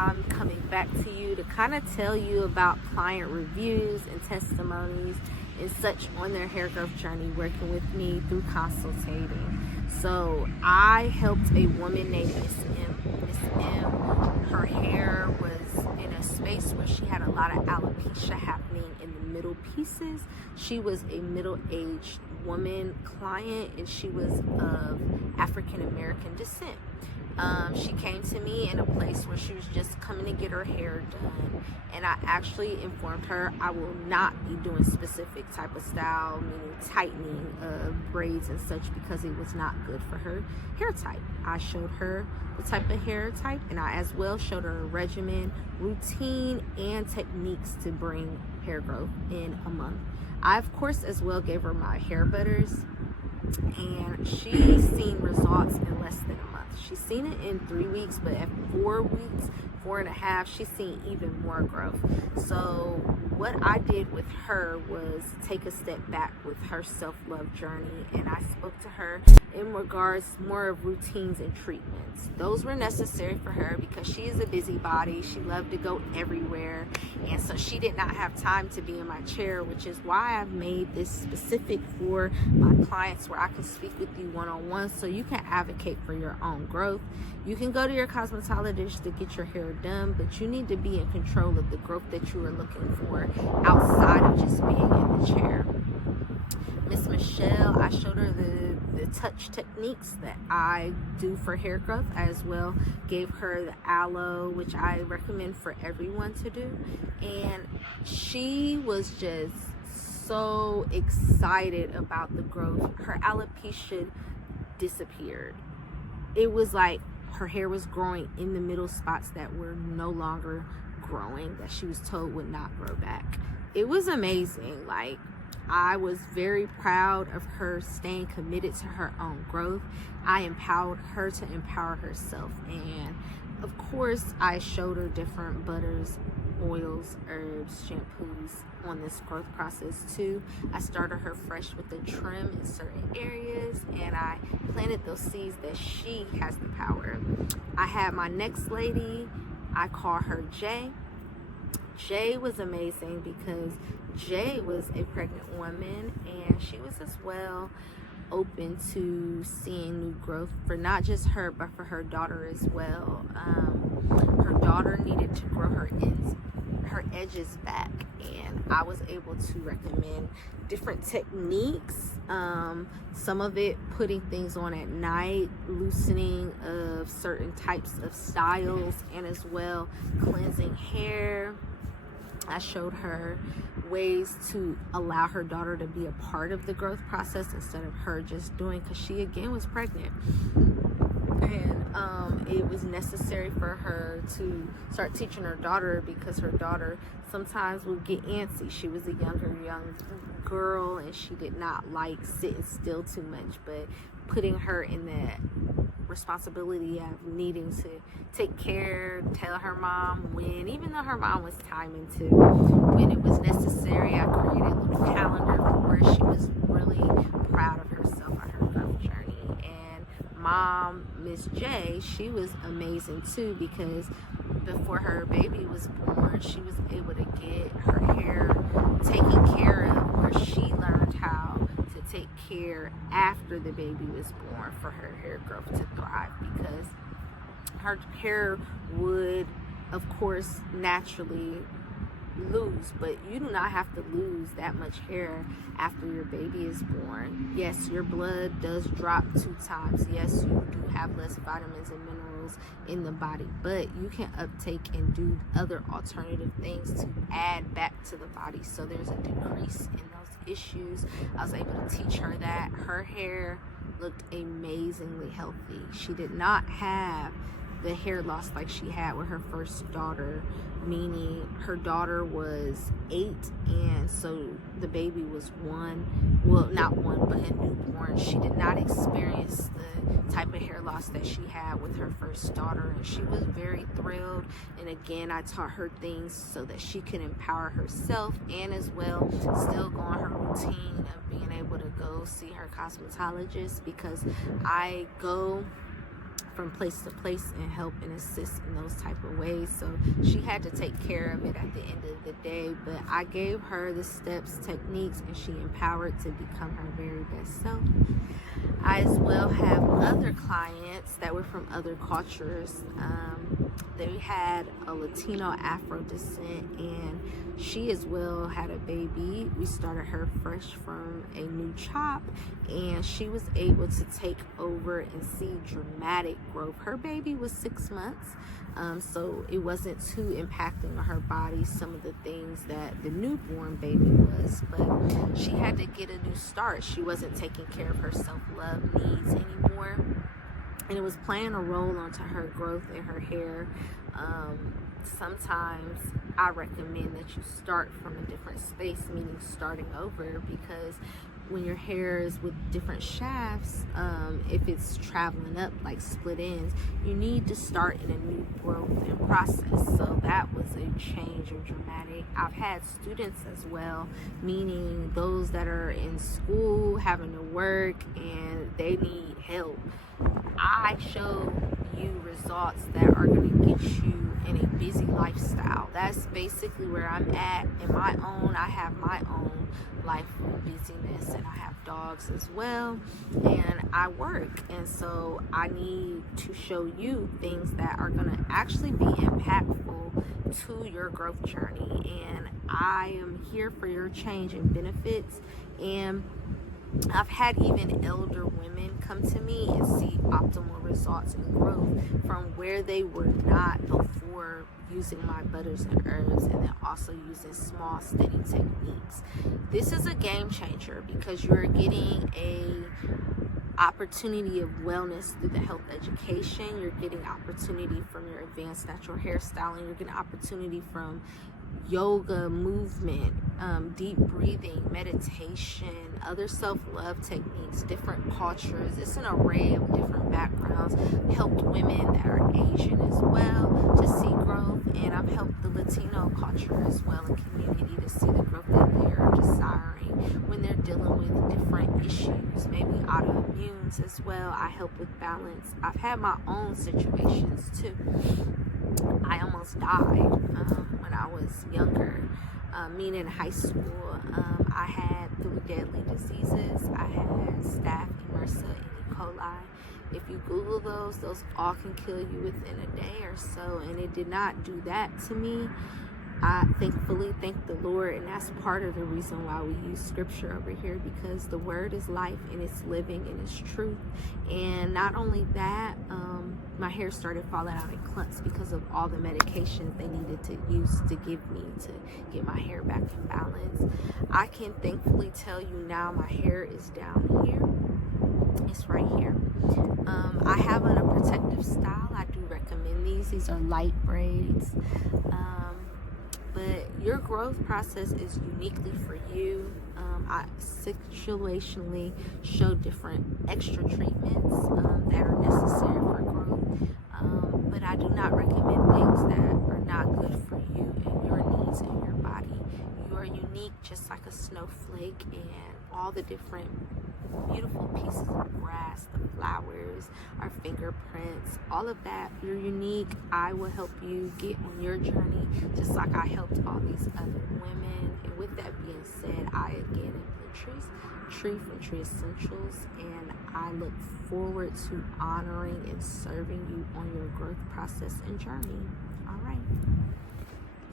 I'm coming back to you to kind of tell you about client reviews and testimonies and such on their hair growth journey working with me through consultating. So I helped a woman named Miss M. Miss M, her hair was in a space where she had a lot of alopecia happening in the middle pieces. She was a middle-aged woman client, and she was of African American descent. She came to me in a place where she was just coming to get her hair done, and I actually informed her I will not be doing specific type of style, meaning tightening of braids and such, because it was not good for her hair type. I showed her the type of hair type, and I as well showed her a regimen, routine, and techniques to bring hair growth in a month. I of course as well gave her my hair butters, and she's seen results in less than a month. She's seen it in 3 weeks, but at 4 weeks, 4.5, she's seen even more growth. So what I did with her was take a step back with her self-love journey, and I spoke to her in regards more of routines and treatments. Those were necessary for her because she is a busybody. She loved to go everywhere, and so she did not have time to be in my chair, which is why I've made this specific for my clients, where I can speak with you one-on-one so you can advocate for your own growth. You can go to your cosmetologist to get your hair done, but you need to be in control of the growth that you are looking for outside of just being in the chair. Miss Michelle, I showed her the touch techniques that I do for hair growth. I as well gave her the aloe, which I recommend for everyone to do, and she was just so excited about the growth. Her alopecia disappeared. It was like her hair was growing in the middle spots that were no longer growing, that she was told would not grow back. It was amazing. Like, I was very proud of her staying committed to her own growth. I empowered her to empower herself, and of course I showed her different butters, oils, herbs, shampoos on this growth process too. I started her fresh with a trim in certain areas, and I planted those seeds that she has the power. I had my next lady, I call her Jay. Jay was amazing because Jay was a pregnant woman, and she was as well open to seeing new growth for not just her but for her daughter as well. Her daughter needed to grow her edges back, and I was able to recommend different techniques, some of it putting things on at night, loosening of certain types of styles, and as well cleansing hair. I showed her ways to allow her daughter to be a part of the growth process instead of her just doing, because she again was pregnant, and it was necessary for her to start teaching her daughter, because her daughter sometimes would get antsy. She was a young girl, and she did not like sitting still too much, but putting her in that responsibility of needing to take care, tell her mom when, even though her mom was timing to, when it was necessary. I created a little calendar for her. She was really proud of herself on her growth journey. And mom, Miss J, she was amazing too, because before her baby was born, she was able to get her hair taken care of, where she learned how to take care after the baby was born for her hair growth to thrive, because her hair would of course naturally lose, but you do not have to lose that much hair after your baby is born. Yes, your blood does drop 2 times. Yes, you do have less vitamins and minerals in the body, but you can uptake and do other alternative things to add back to the body, so there's a decrease in those issues. I was able to teach her that. Her hair looked amazingly healthy. She did not have the hair loss like she had with her first daughter, meaning her daughter was 8, and so the baby was 1. Well, not 1, but a newborn. She did not experience the type of hair loss that she had with her first daughter, and she was very thrilled. And again, I taught her things so that she could empower herself, and as well still go on her routine of being able to go see her cosmetologist, because I go from place to place and help and assist in those type of ways. So she had to take care of it at the end of the day, but I gave her the steps, techniques, and she empowered to become her very best self. I as well have other clients that were from other cultures. They had a Latino Afro descent, and she as well had a baby. We started her fresh from a new chop, and she was able to take over and see dramatic growth. Her baby was 6 months, so it wasn't too impacting on her body, some of the things that the newborn baby was, but she had to get a new start. She wasn't taking care of her self-love needs anymore, and it was playing a role onto her growth and her hair. Sometimes I recommend that you start from a different space, meaning starting over, because when your hair is with different shafts, if it's traveling up like split ends, you need to start in a new growth and process. So that was a change and dramatic. I've had students as well, meaning those that are in school having to work and they need help. I show you results that are going to get you in a busy lifestyle. That's basically where I'm at in my own. I have my own life busyness, and I have dogs as well, and I work, and so I need to show you things that are going to actually be impactful to your growth journey. And I am here for your change and benefits. And I've had even elder women come to me and see optimal results and growth from where they were not before using my butters and herbs, and then also using small, steady techniques. This is a game changer because you're getting a opportunity of wellness through the health education. You're getting opportunity from your advanced natural hairstyling. You're getting opportunity from yoga, movement, deep breathing, meditation, other self-love techniques, different cultures. It's an array of different backgrounds. Helped women that are Asian as well to see growth, and I've helped the Latino culture as well and community to see the growth that they're desiring when they're dealing with different issues, maybe autoimmunes as well. I help with balance. I've had my own situations too. I almost died when I was younger, meaning in high school. I had 3 deadly diseases. I had staph, MRSA, and E. coli. If you Google those all can kill you within a day or so, and it did not do that to me. I thankfully thank the Lord, and that's part of the reason why we use scripture over here, because the word is life and it's living and it's truth. And not only that, my hair started falling out in clumps because of all the medications they needed to use to give me to get my hair back in balance. I can thankfully tell you now my hair is down here. It's right here. I have on a protective style. I do recommend these. These are light braids. But your growth process is uniquely for you. I situationally show different extra treatments that are necessary for growth. But I do not recommend things that are not good for you and your needs and your body. You are unique just like a snowflake, and all the different beautiful pieces of grass, the flowers, our fingerprints, all of that. You're unique. I will help you get on your journey just like I helped all these other women. And with that being said, I again am Patrice, Tree from Tree Essentials, and I look forward to honoring and serving you on your growth process and journey. All right.